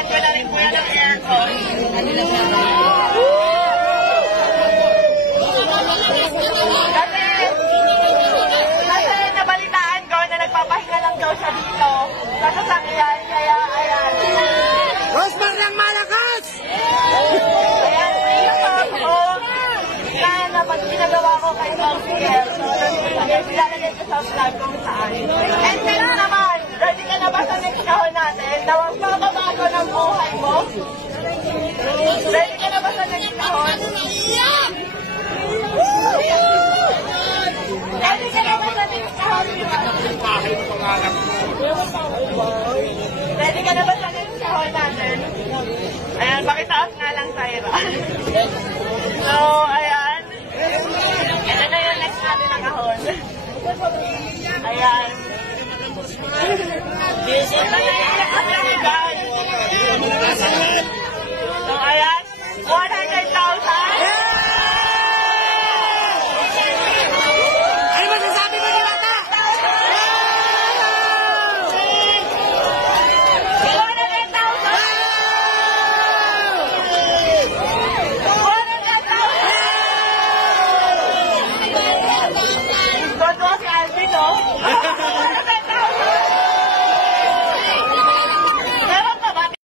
Binigyan ko na rin po yan ng aircon. Kasi nabalitaan ko na nagpapahinga lang daw siya dito. Sa sakyan, kaya ayan. Rosmar ng malakas! Ayan, ayun ako. Na pag ginagawa ko kay Officer, so ilalagay ko sa vlog kung saan. And then naman, ready ka na ba sa next kahon natin? Na magbabago ng buhay mo? Ready ka na ba sa next kahon? Ready ka na ba sa next kahon? Ready ka na ba sa next kahon natin? Ayan, pakitaas nga lang, Tyra. So, ayan. Ito na yung next natin na kahon. Ayan. Ito na yung next natin na kahon.